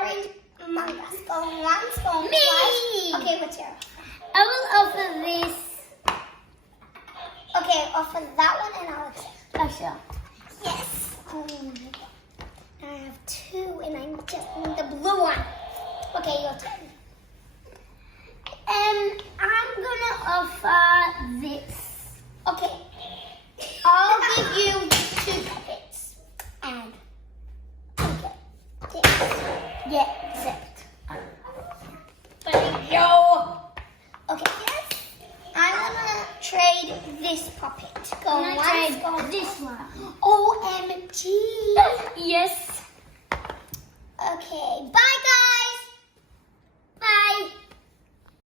orange mangas. Going once, going twice. Okay, what's your offer? I will offer this. Okay, offer that one and I'll accept. Oh, sure. Yes. I have two and I just need the blue one. Okay, your turn. I'm gonna offer this. Okay. I'll give you two puppets. And okay. This. Yeah, accept. Thank you. Okay, yes. I'm gonna trade this puppet. Go I'm once, gonna trade go this one. OMG. Yes. Okay, bye guys.